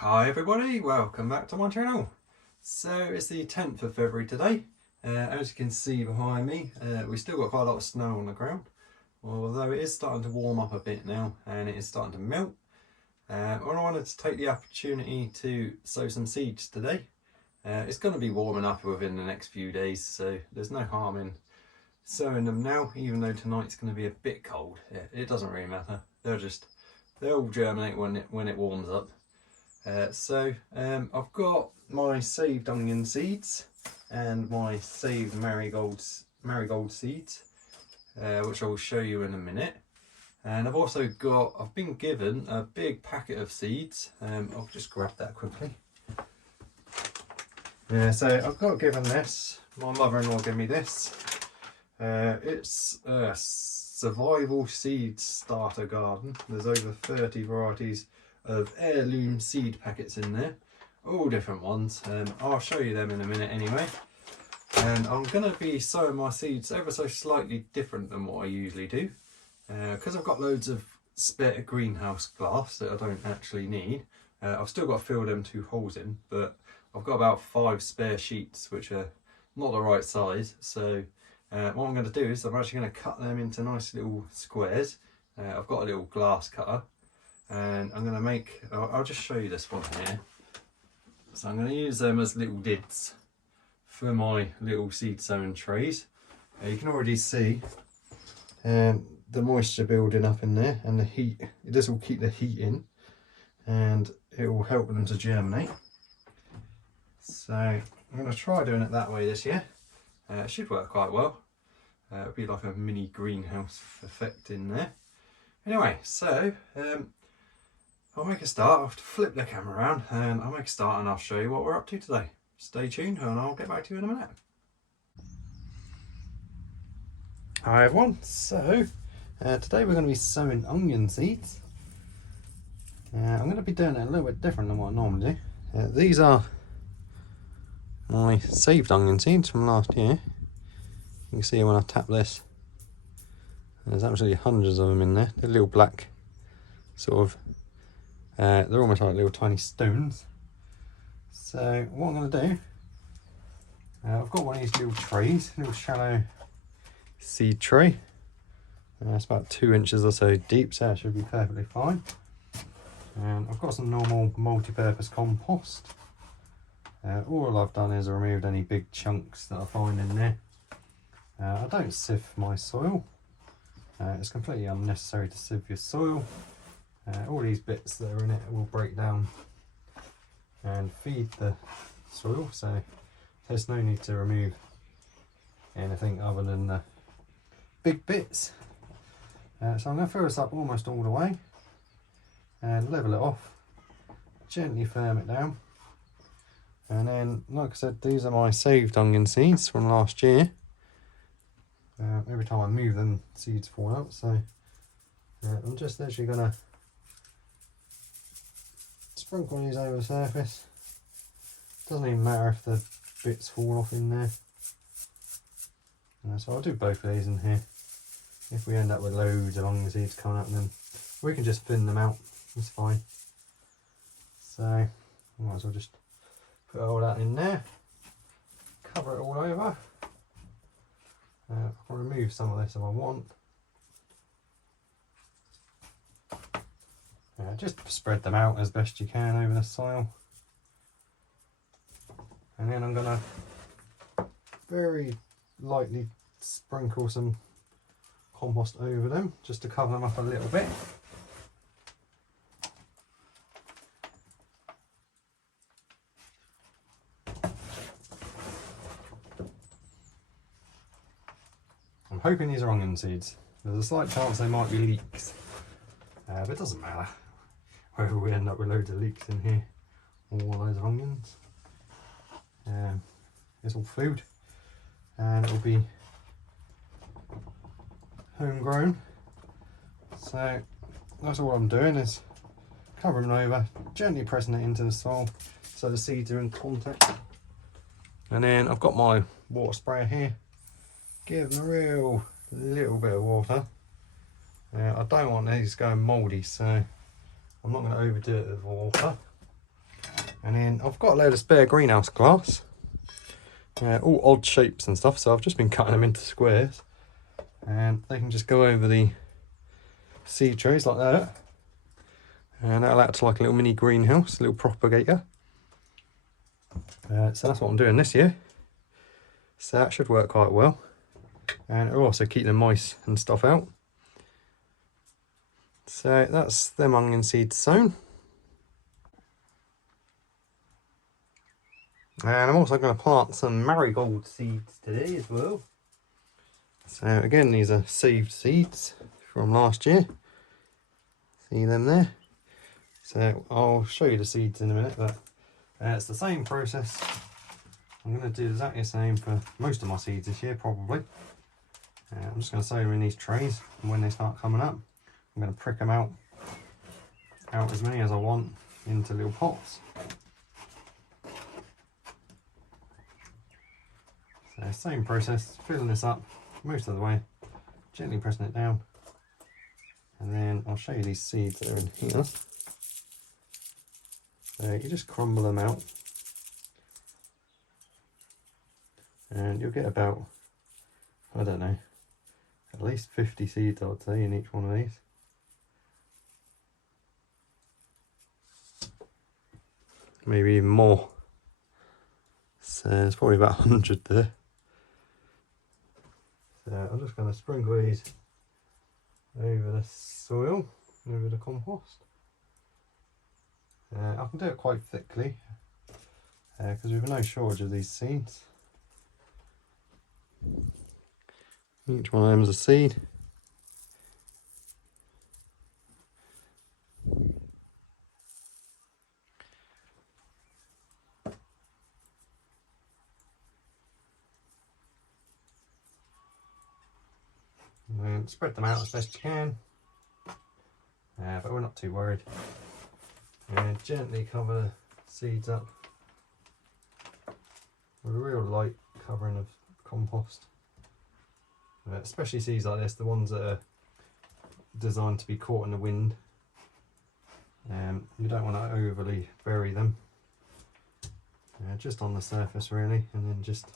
Hi everybody, welcome back to my channel. So it's the 10th of February today. As you can see behind me, we've still got quite a lot of snow on the ground, although it is starting to warm up a bit now and it is starting to melt. I wanted to take the opportunity to sow some seeds today. It's going to be warming up within the next few days, so there's no harm in sowing them now, even though tonight's going to be a bit cold. It doesn't really matter, they'll germinate when it warms up. I've got my saved onion seeds and my saved marigold seeds, which I will show you in a minute. And I've been given a big packet of seeds. I'll just grab that quickly. So I've got given this. My mother-in-law gave me this. It's a survival seed starter garden. There's over 30 varieties of heirloom seed packets in there, all different ones. I'll show you them in a minute anyway. And I'm going to be sowing my seeds ever so slightly different than what I usually do, because I've got loads of spare greenhouse glass that I don't actually need. I've still got to fill them 2 holes in, but I've got about 5 spare sheets which are not the right size. So what I'm going to do is I'm actually going to cut them into nice little squares. I've got a little glass cutter, and I'm going to make, I'll just show you this one here. So I'm going to use them as little dids for my little seed sowing trays. You can already see the moisture building up in there, and the heat. This will keep the heat in and it will help them to germinate. So I'm going to try doing it that way this year. It should work quite well. It'll be like a mini greenhouse effect in there. Anyway, so I'll make a start. I'll have to flip the camera around and I'll make a start and I'll show you what we're up to today. Stay tuned and I'll get back to you in a minute. Hi everyone, so today we're going to be sowing onion seeds. I'm going to be doing it a little bit different than what I normally do. These are my saved onion seeds from last year. You can see when I tap this, there's actually hundreds of them in there. They're little black sort of, they're almost like little tiny stones. So what I'm going to do, I've got one of these little trays, little shallow seed tray. It's about 2 inches or so deep, so that should be perfectly fine. And I've got some normal multi-purpose compost. All I've done is removed any big chunks that I find in there. I don't sieve my soil. It's completely unnecessary to sieve your soil. All these bits that are in it will break down and feed the soil, so there's no need to remove anything other than the big bits. So I'm going to fill this up almost all the way and level it off, gently firm it down, and then, like I said, these are my saved onion seeds from last year. Every time I move them, seeds fall out, so I'm just literally going to sprinkle these over the surface. Doesn't even matter if the bits fall off in there. So I'll do both of these in here. If we end up with loads of onion seeds coming out, then we can just thin them out. It's fine. So I might as well just put all that in there. Cover it all over. I'll remove some of this if I want. Just spread them out as best you can over the soil. And then I'm going to very lightly sprinkle some compost over them, just to cover them up a little bit. I'm hoping these are onion seeds. There's a slight chance they might be leeks, but it doesn't matter whether we end up with loads of leeks in here or loads of onions. It's all food and it will be homegrown. So that's all I'm doing, is covering over, gently pressing it into the soil so the seeds are in contact. And then I've got my water sprayer here. Give them a real little bit of water. I don't want these going mouldy, so I'm not going to overdo it with water. And then I've got a load of spare greenhouse glass, all odd shapes and stuff, so I've just been cutting them into squares, and they can just go over the seed trays like that, and that'll act like a little mini greenhouse, a little propagator. So that's what I'm doing this year, so that should work quite well, and it'll also keep the mice and stuff out. So that's them onion seeds sown. And I'm also going to plant some marigold seeds today as well. So again, these are saved seeds from last year. See them there? So I'll show you the seeds in a minute, but it's the same process. I'm going to do exactly the same for most of my seeds this year, probably. I'm just going to sow them in these trays, and when they start coming up, I'm going to prick them out as many as I want into little pots. So same process, filling this up most of the way, gently pressing it down, and then I'll show you these seeds that are in here. So you just crumble them out, and you'll get about, I don't know, at least 50 seeds I would say in each one of these. Maybe even more. So there's probably about 100 there. So I'm just going to sprinkle these over the soil, over the compost. I can do it quite thickly because we've no shortage of these seeds. Each one of them is a seed. And spread them out as best you can, but we're not too worried. And gently cover the seeds up with a real light covering of compost. Especially seeds like this, the ones that are designed to be caught in the wind. You don't want to overly bury them. Just on the surface really, and then just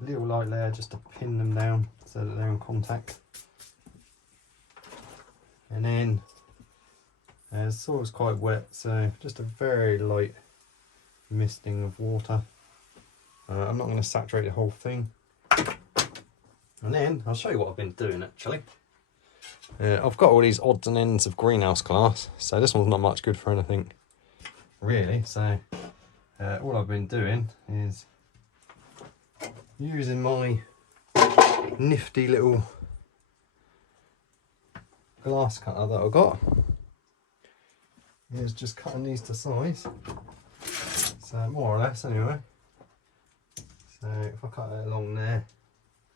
a little light layer just to pin them down so that they're in contact. And then the soil's quite wet, so just a very light misting of water. I'm not going to saturate the whole thing. And then I'll show you what I've been doing actually. I've got all these odds and ends of greenhouse glass, so this one's not much good for anything really. So all I've been doing is using my nifty little glass cutter that I got. Is just cutting these to size, so more or less anyway. So if I cut it along there,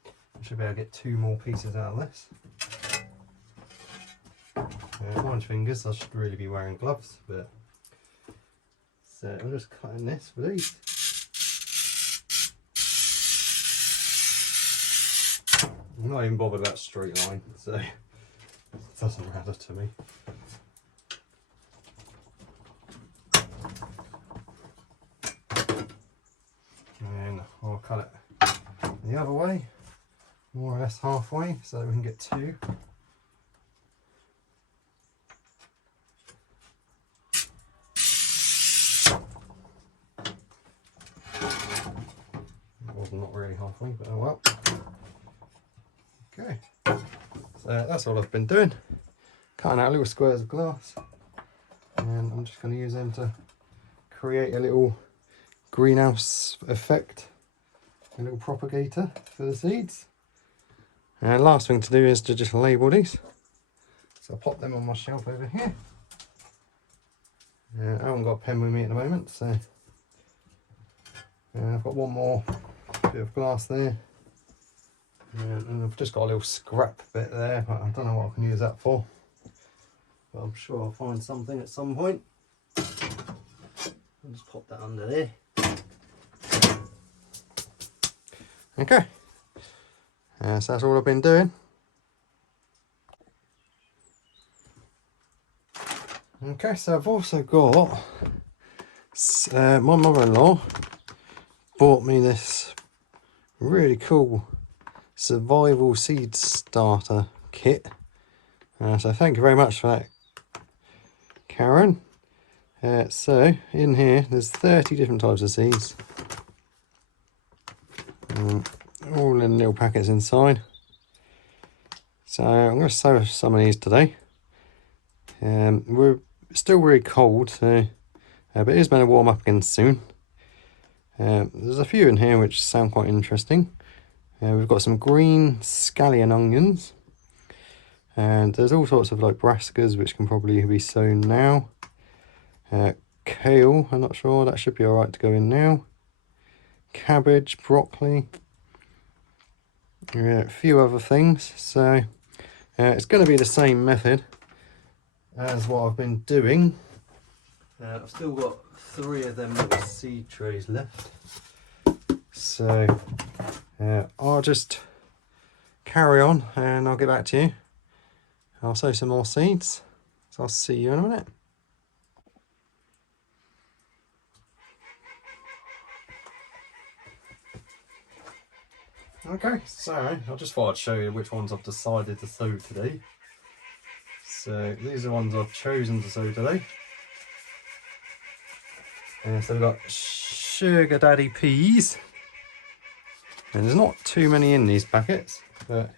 I should be able to get 2 more pieces out of this. Orange fingers, I should really be wearing gloves, but so I'm just cutting this with these. I'm not even bothered about straight line, so it doesn't matter to me. And I'll cut it the other way, more or less halfway, so that we can get 2. That was not really halfway, but oh well. Okay, so that's all I've been doing, cutting out little squares of glass, and I'm just going to use them to create a little greenhouse effect, a little propagator for the seeds. And last thing to do is to just label these, so I'll pop them on my shelf over here. I haven't got a pen with me at the moment, so I've got one more bit of glass there. And I've just got a little scrap bit there, but I don't know what I can use that for. But I'm sure I'll find something at some point. I'll just pop that under there. Okay. So that's all I've been doing. Okay, so I've also got My mother-in-law bought me this really cool survival seed starter kit. So thank you very much for that, Karen. So in here there's 30 different types of seeds, all in little packets inside. So I'm going to sow some of these today. We're still really cold, so but it is going to warm up again soon. There's a few in here which sound quite interesting. We've got some green scallion onions, and there's all sorts of like brassicas which can probably be sown now. Kale, I'm not sure, that should be alright to go in now. Cabbage, broccoli, a few other things. So it's going to be the same method as what I've been doing. I've still got 3 of them little seed trays left, so I'll just carry on and I'll get back to you. I'll sow some more seeds, so I'll see you in a minute. Okay, so I just thought I'd show you which ones I've decided to sow today. So these are the ones I've chosen to sow today. So we've got sugar daddy peas, and there's not too many in these packets, but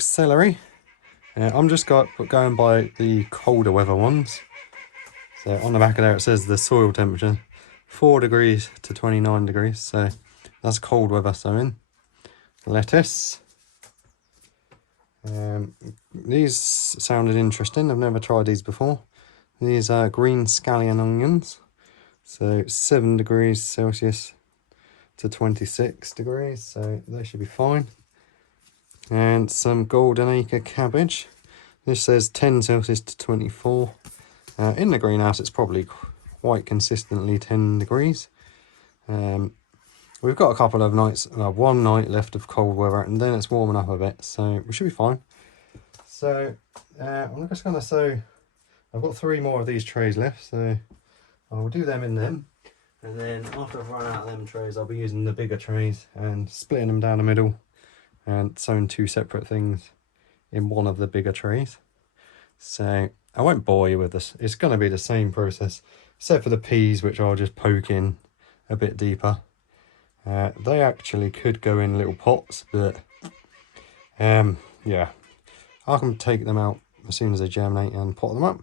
celery. I'm just going by the colder weather ones. So on the back of there it says the soil temperature 4 degrees to 29 degrees, so that's cold weather sowing. Lettuce. These sounded interesting, I've never tried these before. These are green scallion onions, so 7 degrees Celsius to 26 degrees, so they should be fine. And some golden acre cabbage. This says 10 Celsius to 24. In the greenhouse it's probably quite consistently 10 degrees. We've got a couple of nights, one night left of cold weather, and then it's warming up a bit, so we should be fine. So I'm just going to sow. I've got 3 more of these trays left, so I'll do them in them, and then after I've run out of them trays I'll be using the bigger trays and splitting them down the middle and sowing 2 separate things in one of the bigger trays. So I won't bore you with this, it's going to be the same process except for the peas, which I'll just poke in a bit deeper. They actually could go in little pots, but yeah, I can take them out as soon as they germinate and pot them up.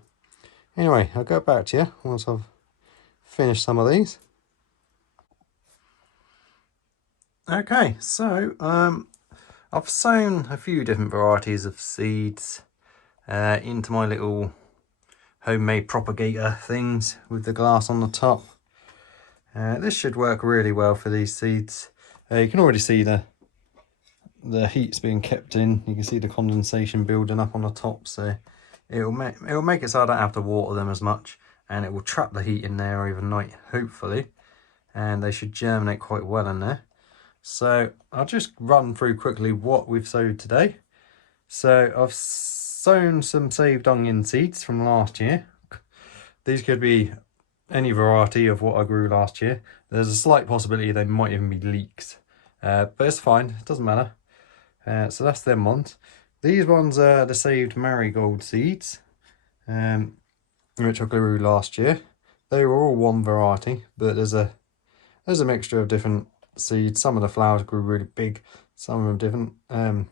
Anyway, I'll go back to you once I've finished some of these. Okay, so I've sown a few different varieties of seeds into my little homemade propagator things with the glass on the top. This should work really well for these seeds. You can already see the heat's being kept in. You can see the condensation building up on the top, so it'll make it so I don't have to water them as much, and it will trap the heat in there overnight, hopefully, and they should germinate quite well in there. So I'll just run through quickly what we've sowed today. So I've sown some saved onion seeds from last year. These could be any variety of what I grew last year. There's a slight possibility they might even be leeks, but it's fine, it doesn't matter. So that's them ones. These ones are the saved marigold seeds, which I grew last year. They were all one variety, but there's a mixture of different seeds. Some of the flowers grew really big, some of them didn't.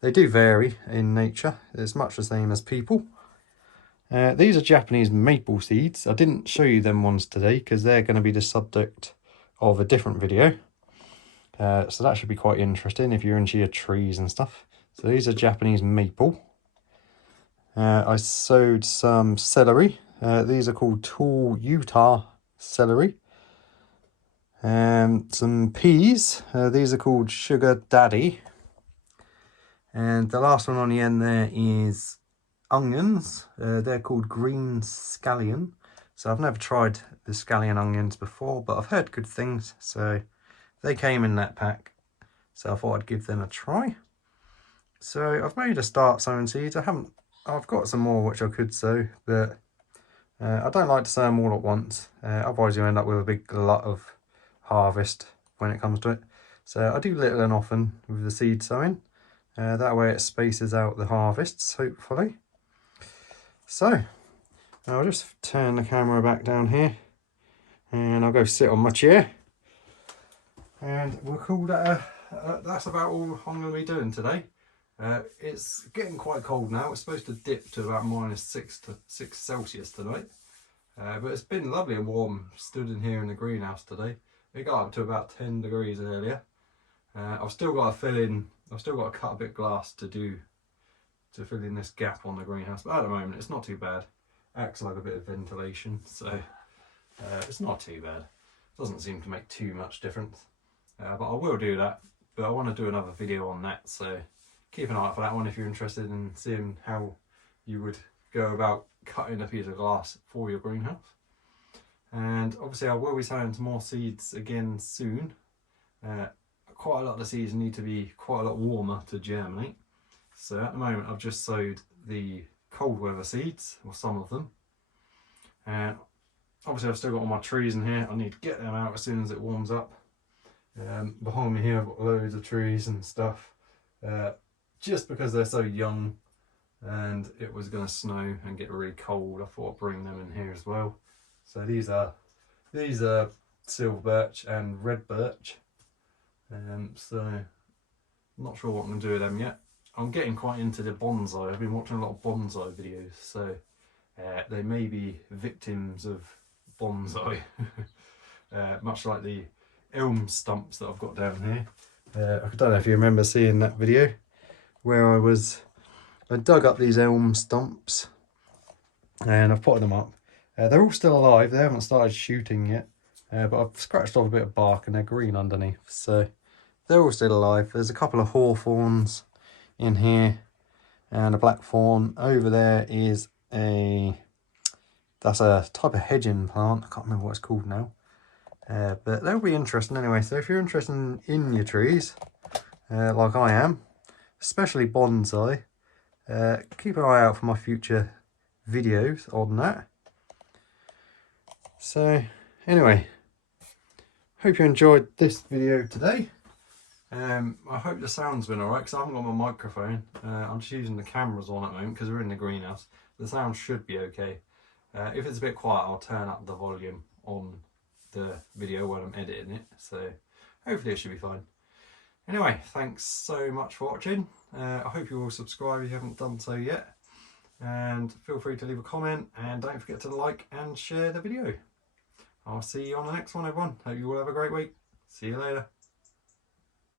They do vary in nature. It's much the same as people. These are Japanese maple seeds. I didn't show you them ones today because they're going to be the subject of a different video. So that should be quite interesting if you're into your trees and stuff. So these are Japanese maple. I sowed some celery. These are called tall Utah celery. Some peas. These are called sugar daddy. And the last one on the end there is onions. They're called green scallion. So I've never tried the scallion onions before, but I've heard good things, so they came in that pack, so I thought I'd give them a try. So I've made a start sowing seeds. I've got some more which I could sow, but I don't like to sow them all at once, otherwise you end up with a big glut of harvest when it comes to it. So I do little and often with the seed sowing. That way it spaces out the harvests, hopefully. So I'll just turn the camera back down here and I'll go sit on my chair. And we'll call that that's about all I'm going to be doing today. It's getting quite cold now. It's supposed to dip to about -6 Celsius tonight. But it's been lovely and warm. Stood in here in the greenhouse today. It got up to about 10 degrees earlier. I've still got to cut a bit of glass to fill in this gap on the greenhouse. But at the moment, it's not too bad. Acts like a bit of ventilation, so it's not too bad. Doesn't seem to make too much difference. But I will do that. But I want to do another video on that, so keep an eye out for that one if you're interested in seeing how you would go about cutting a piece of glass for your greenhouse. And obviously I will be sowing some more seeds again soon. Quite a lot of the seeds need to be quite a lot warmer to germinate. So at the moment I've just sowed the cold weather seeds, or some of them. And obviously I've still got all my trees in here. I need to get them out as soon as it warms up. Behind me here I've got loads of trees and stuff. Just because they're so young and it was going to snow and get really cold, I thought I'd bring them in here as well. So these are silver birch and red birch. So I'm not sure what I'm going to do with them yet. I'm getting quite into the bonsai. I've been watching a lot of bonsai videos, so they may be victims of bonsai, much like the elm stumps that I've got down here. I don't know if you remember seeing that video where I dug up these elm stumps and I've potted them up. They're all still alive. They haven't started shooting yet, but I've scratched off a bit of bark and they're green underneath, so they're all still alive. There's a couple of hawthorns in here and a blackthorn. Over there is that's a type of hedging plant. I can't remember what it's called now. But they'll be interesting anyway. So if you're interested in your trees, like I am, especially bonsai, keep an eye out for my future videos on that. So anyway, hope you enjoyed this video today. I hope the sound's been alright, because I haven't got my microphone. I'm just using the cameras on at the moment because we're in the greenhouse. The sound should be okay. If it's a bit quiet, I'll turn up the volume on the video when I'm editing it, so hopefully it should be fine. Anyway, thanks so much for watching. I hope you will subscribe if you haven't done so yet, and feel free to leave a comment, and don't forget to like and share the video. I'll see you on the next one, everyone. Hope you all have a great week. See you later.